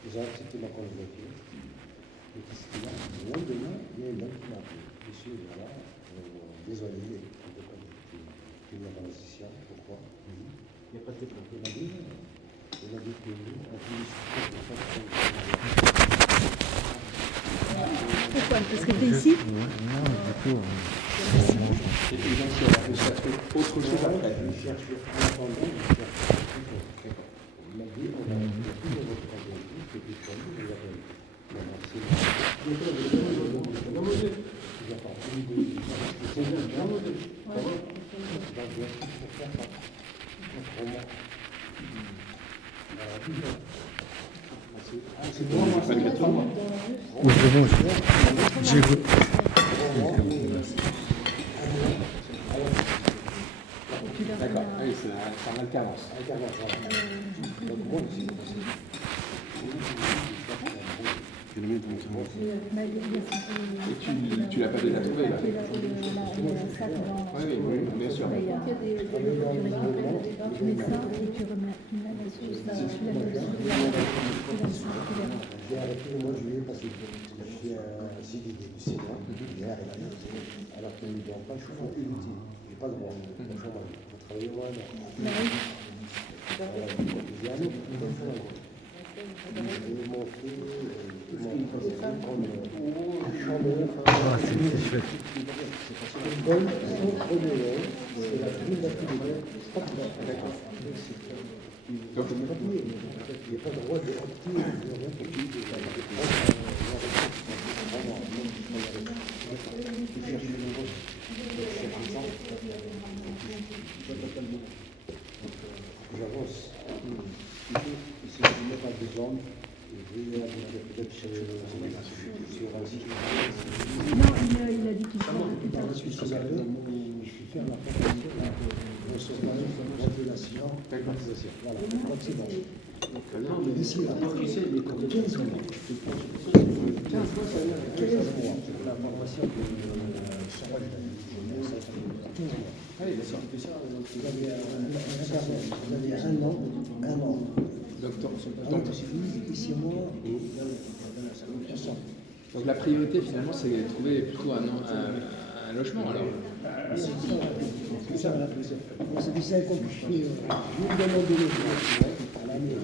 ils ont accepté ma candidature. Et qu'est-ce qu'il y a? Le lendemain, il y a une dame qui m'a appelé. Monsieur, voilà, désolé, tu n'as pas d'investissement. Pourquoi? Il n'y a pas de diplôme. Il m'a dit, que nous, on peut Pourquoi? Parce que tu es ici? Non, du tout. Et puis donc, tu as réussi à trouver autre chose après. Je cherche un attendant, je cherche il m'a dit, on a plus de votre candidature, c'est diplôme, je vous appelle. Oui, c'est bon, j'écoute. D'accord, oui, c'est un alternance. Et tu l'as pas déjà trouvé là? Oui, oui, bien sûr. Tu mets ça et tu remets une main dessus, ça, tu la mets dessus, J'ai arrêté le mois de juillet parce que je suis un CDD de 6 mois, hier et l'année, alors qu'ils ne donnent pas le chômage inutile. Je n'ai pas le droit au chômage. Il faut travailler au moins un an. J'ai un autre chômage. Je vais montrer mon procédé comme chômeur. Ah, c'est chouette. Une bonne chômeur, c'est la prime d'activité. Donc, il n'y a pas de droit de retirer de rien pour qui j'avance. Si je ne mets pas de zone, je vais peut-être sur un site. Non, il a dit qu'il change plus tard. Je suis faire la ventilation. Voilà, donc c'est bon. Ici, la partie, c'est les 15 mois. 15 mois. La formation Oui, bien sûr. vous avez un an. Donc, c'est 6 mois. Donc la priorité finalement c'est de trouver plutôt un logement alors. C'est ça, c'est du 5 ans que je fais. Je vous demande de logement à l'année.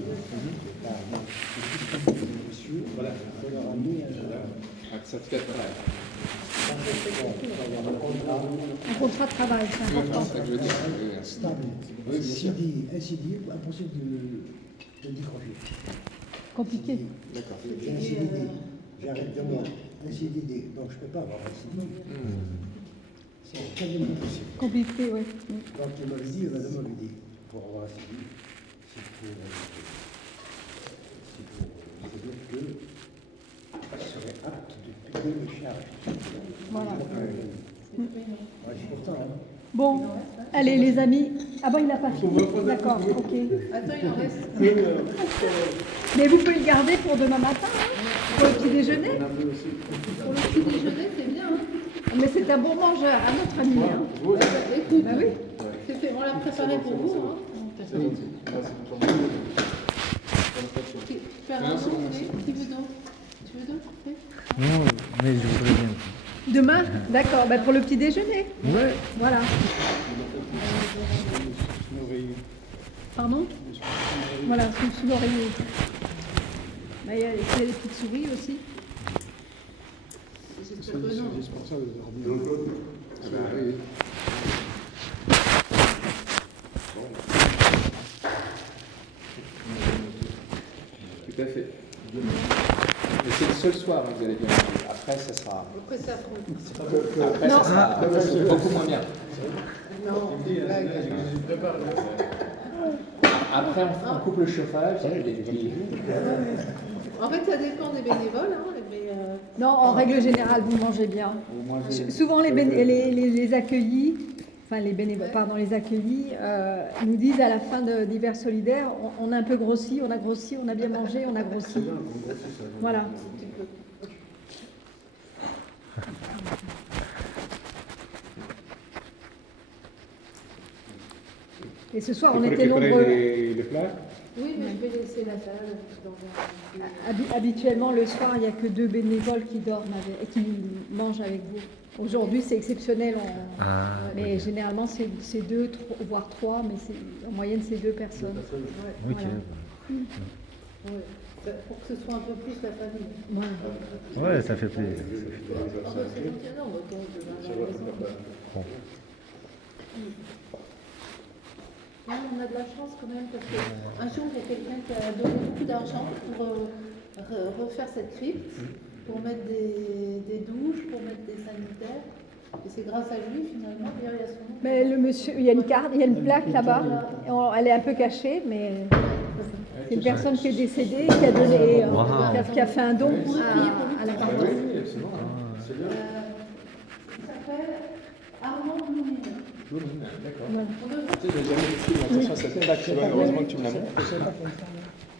Monsieur, voilà, il faut leur amener Un certificat de travail. Un contrat de travail, c'est Oui, important. c'est ça que je veux dire. stable. Oui, bien sûr. Un CDI, impossible de décrocher. Compliqué. D'accord. J'ai un CDD, j'arrête 2 mois. Un CDD, donc je ne peux pas avoir un CDD. C'est quasiment impossible. Compliqué, oui. Donc il m'avait dit, madame m'avait dit, pour avoir un CDI, c'est-à-dire que je serais apte de payer mes charges. Voilà. Ouais, c'est pourtant, hein. Bon, Allez les amis. Ah bon, il n'a pas fini. D'accord, ok. Attends, il en reste. Mais vous pouvez le garder pour demain matin, hein, pour le petit déjeuner. Pour le petit déjeuner, c'est bien. Hein. Mais c'est un bon mangeur, à notre ami. Hein. Écoute, Bah oui. c'est fait, on l'a préparé pour vous. Hein. Faire un autre, qui veut d'autre? Tu veux d'autre? Non, mais je voudrais bien. Demain, d'accord. Bah, pour le petit déjeuner. Ouais. Voilà. Pardon? Voilà, sous l'oreiller. Bah, il y a les petites souris aussi. C'est surprenant. Tout à fait. Mais c'est le seul soir que vous allez bien manger. Après, ça sera. Après, ça affronte. Après, ça sera beaucoup moins bien. Non, Après, on coupe le chauffage. Et puis... en fait, ça dépend des bénévoles. Hein, mais, Non, en règle générale, vous mangez bien. Souvent, les accueillis, enfin les bénévoles, pardon, les accueillis nous disent à la fin d'hiver solidaire, on a un peu grossi, on a bien mangé, on a grossi. Voilà. Et ce soir, on était nombreux. Les plats. oui, mais je vais laisser la salle dans un. Habituellement, le soir, il n'y a que 2 bénévoles qui dorment et qui mangent avec vous. Aujourd'hui, c'est exceptionnel, mais généralement, c'est 2, voire 3, mais en moyenne, c'est 2 personnes. Ok. Ouais. Pour que ce soit un peu plus la famille. Ouais, ça fait plaisir. Ah, bah, c'est gentil, non, bah, donc, je vais à la maison. Là, on a de la chance quand même parce qu'un jour, il y a quelqu'un qui a donné beaucoup d'argent pour refaire cette crypte, pour mettre des douches, pour mettre des sanitaires. Et c'est grâce à lui, finalement, il y a son nom. Mais le monsieur, il y a une carte, il y a une plaque là-bas. Elle est un peu cachée, mais c'est une personne qui est décédée et qui a donné, qui a fait un don à la carte. Oui, absolument. Il s'appelle Armand Bloumine. D'accord. Tu sais, j'ai jamais fait attention à cette plaque, tu vois, heureusement que tu me la montres.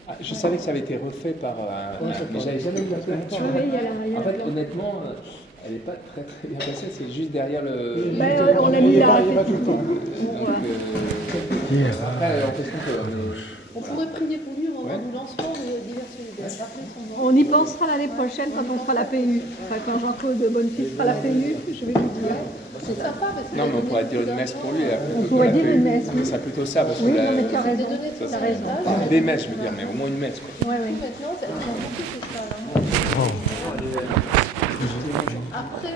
Ah, je savais que ça avait été refait par. Mais j'avais jamais vu la plaque. En fait, honnêtement, elle n'est pas très très bien passée, c'est juste derrière le. On a mis la. Après, on fait ce qu'on peut. On pourrait prier pour lui au moment du lancement de l'hiver solidaire. Rappeler son nom. On y pensera l'année prochaine quand on fera la PU. Enfin, quand Jean-Claude Bonnefils fera la PU, je vais lui dire. C'est sympa parce que. Non, mais on pourrait dire une messe pour lui. On pourrait dire une messe. Ce serait plutôt ça. Parce Oui, que non, mais tu as raison. T'as raison. Pas des messes, je veux dire, mais au moins une messe. Quoi. Oui, oui. Maintenant, ça beaucoup c'est ça. Là. Après,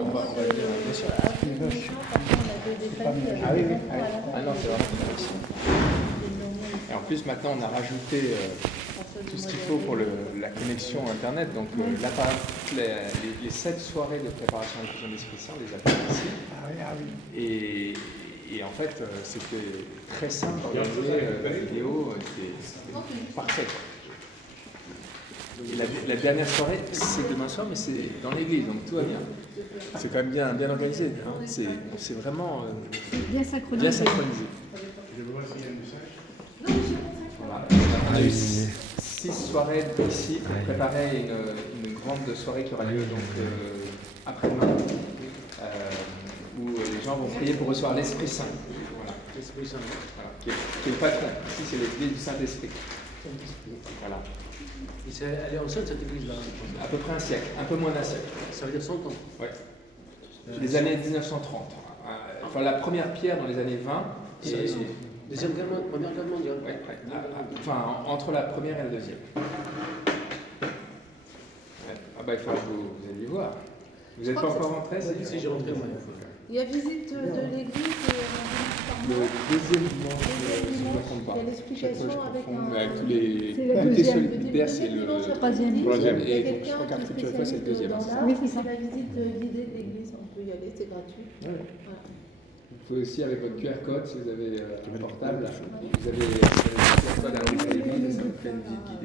au mois de avril, parfois, on a des familles. Ah oui, oui. Ah non, c'est vraiment intéressant. Et en plus, maintenant, on a rajouté tout ce qu'il faut pour la connexion Internet. Donc, les 7 soirées de préparation à l'infusion d'Esprit Saint, on les a fait ici. Et en fait, c'était très simple d'organiser la vidéo, c'était parfait. Et la dernière soirée, c'est demain soir, mais c'est dans l'église, donc tout va bien. C'est quand même bien organisé. Hein. C'est vraiment Bien synchronisé. bien synchronisé. Voilà. On a eu 6 soirées ici pour préparer une grande soirée qui aura lieu donc, après-demain, où les gens vont prier pour recevoir l'Esprit Saint. Voilà. L'Esprit Saint. Voilà. Qui est le patron. Ici, c'est l'église du Saint-Esprit. Voilà. Elle est ancienne cette église-là. À peu près un siècle, un peu moins d'un siècle. Ça veut dire 100 ans. Oui. Les années 1930. Enfin, la première pierre dans les années 20. Et... Première guerre mondiale. Ouais. Enfin, entre la première et la deuxième. Ouais. Ah bah il faut que vous alliez voir. Vous n'êtes pas encore rentré? Si, j'ai rentré moi. Il y a visite de l'église le deuxième dimanche, si je ne me trompe pas. Il y a l'explication avec un. Tous les solidaires, c'est le troisième. Et je crois qu'Arthur fois, c'est le deuxième. Oui, c'est ça. La visite guidée de l'église, on peut y aller, c'est gratuit. Ouais. Voilà. Vous pouvez aussi, avec votre QR code, si vous avez un portable, vous avez le QR code à l'entrée de l'église, ça vous fait une visite guidée.